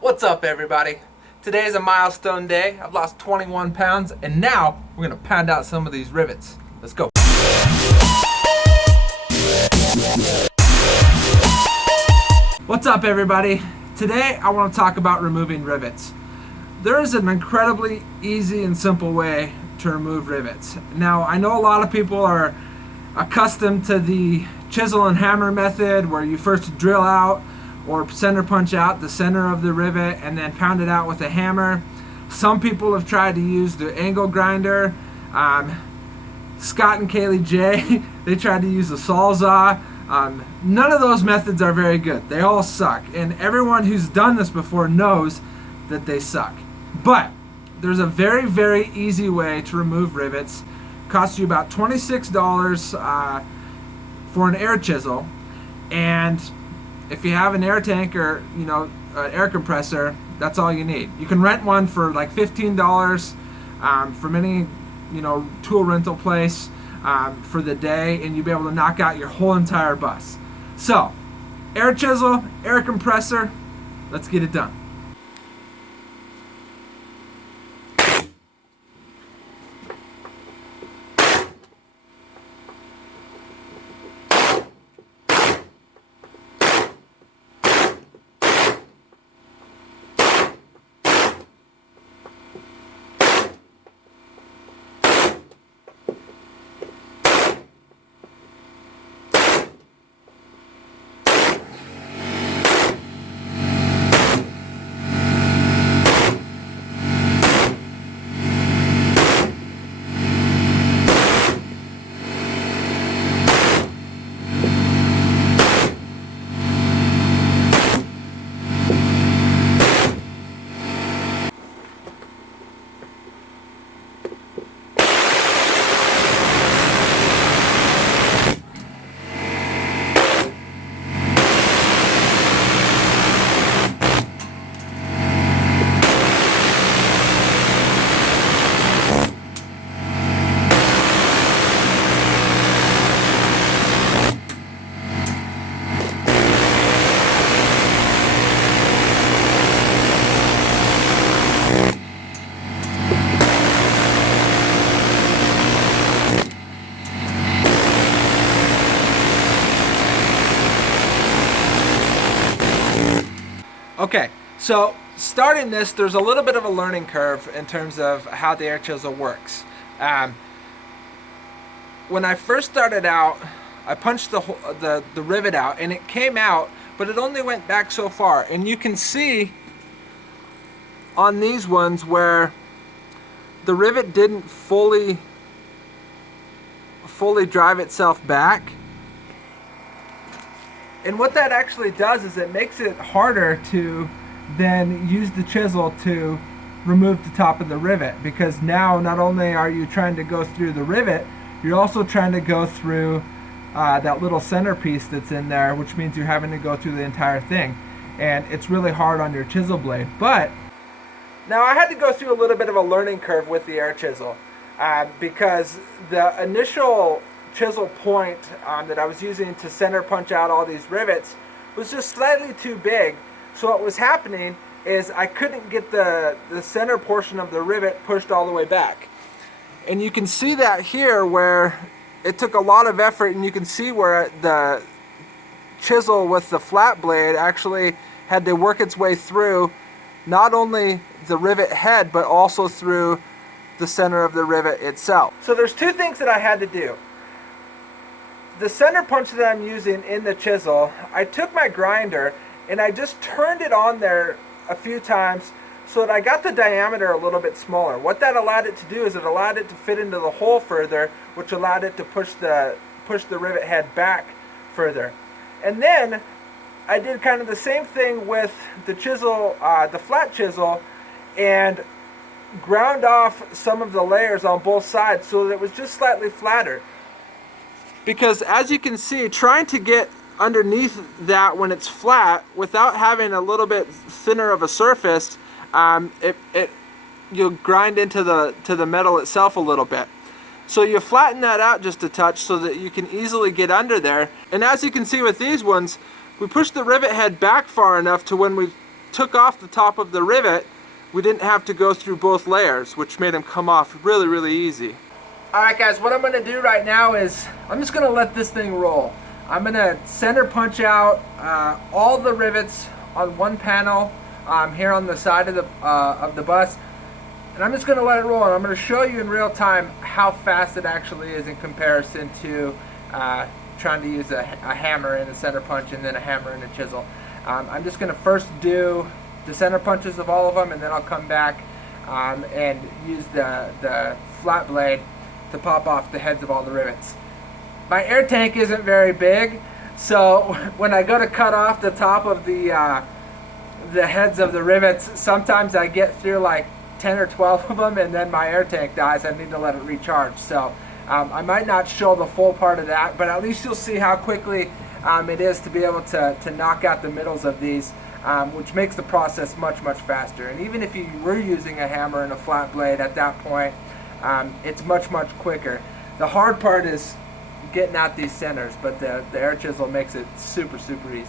What's up, everybody? Today is a milestone day. I've lost 21 pounds, and now we're gonna pound out some of these rivets. Let's go. What's up, everybody? Today I want to talk about removing rivets. There is an incredibly easy and simple way to remove rivets. Now, I know a lot of people are accustomed to the chisel and hammer method, where you first drill out or center punch out the center of the rivet and then pound it out with a hammer. Some people have tried to use the angle grinder. Scott and Kaylee J, they tried to use the sawzall. None of those methods are very good. They all suck, and everyone who's done this before knows that they suck. But there's a very, very easy way to remove rivets. Costs you about $26 for an air chisel, and if you have an air tank or an air compressor, that's all you need. You can rent one for like $15 from any tool rental place for the day, and you'll be able to knock out your whole entire bus. So, air chisel, air compressor, let's get it done. Okay, so starting this, there's a little bit of a learning curve in terms of how the air chisel works. When I first started out, I punched the rivet out, and it came out, but it only went back so far. And you can see on these ones where the rivet didn't fully drive itself back. And what that actually does is it makes it harder to then use the chisel to remove the top of the rivet, because now not only are you trying to go through the rivet, you're also trying to go through that little centerpiece that's in there, which means you're having to go through the entire thing. And it's really hard on your chisel blade. But now I had to go through a little bit of a learning curve with the air chisel because the initial chisel point that I was using to center punch out all these rivets was just slightly too big. So what was happening is I couldn't get the center portion of the rivet pushed all the way back. And you can see that here where it took a lot of effort, and you can see where the chisel with the flat blade actually had to work its way through not only the rivet head but also through the center of the rivet itself. So there's two things that I had to do. The center punch that I'm using in the chisel, I took my grinder and I just turned it on there a few times so that I got the diameter a little bit smaller. What that allowed it to do is it allowed it to fit into the hole further, which allowed it to push the rivet head back further. And then I did kind of the same thing with the chisel, the flat chisel, and ground off some of the layers on both sides so that it was just slightly flatter. Because as you can see, trying to get underneath that when it's flat without having a little bit thinner of a surface, you'll grind into the metal itself a little bit. So you flatten that out just a touch so that you can easily get under there. And as you can see with these ones, we push the rivet head back far enough to when we took off the top of the rivet, we didn't have to go through both layers, which made them come off really, really easy. Alright guys, what I'm going to do right now is I'm just going to let this thing roll. I'm going to center punch out all the rivets on one panel here on the side of the bus, and I'm just going to let it roll, and I'm going to show you in real time how fast it actually is in comparison to trying to use a hammer and a center punch and then a hammer and a chisel. I'm just going to first do the center punches of all of them, and then I'll come back and use the flat blade to pop off the heads of all the rivets. My air tank isn't very big, so when I go to cut off the top of the heads of the rivets, sometimes I get through like 10 or 12 of them, and then my air tank dies. I need to let it recharge. So I might not show the full part of that, but at least you'll see how quickly it is to be able to knock out the middles of these, which makes the process much, much faster. And even if you were using a hammer and a flat blade at that point, it's much, much quicker. The hard part is getting out these centers, but the air chisel makes it super, super easy.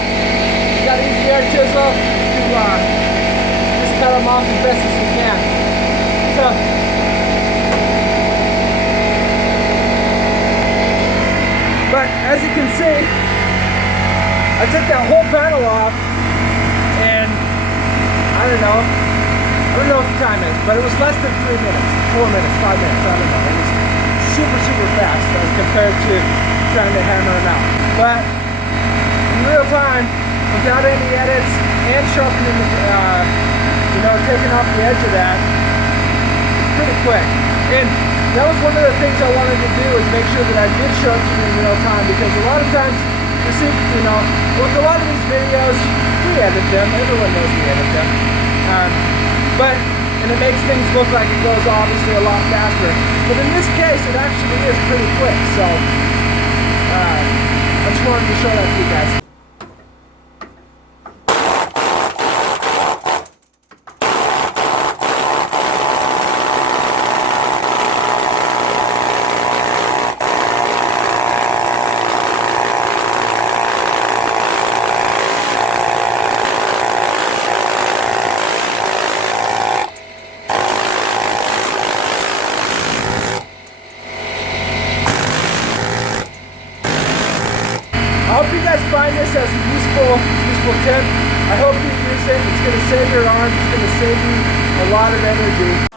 you gotta use the air chisel to just cut them off as best as you can. So, but as you can see, I took that whole panel off, and I don't know what the time is, but it was less than 3 minutes, 4 minutes, 5 minutes, I don't know. It was super, super fast as compared to trying to hammer them out. But in real time, without any edits and sharpening the, taking off the edge of that, it's pretty quick. And that was one of the things I wanted to do, is make sure that I did show it to you in real time, because a lot of times, you see, with a lot of these videos, we edit them, everyone knows we edit them. And it makes things look like it goes obviously a lot faster. But in this case, it actually is pretty quick. So I just wanted to show that to you guys. I hope you guys find this as a useful tip. I hope you use it. It's going to save your arms. It's going to save you a lot of energy.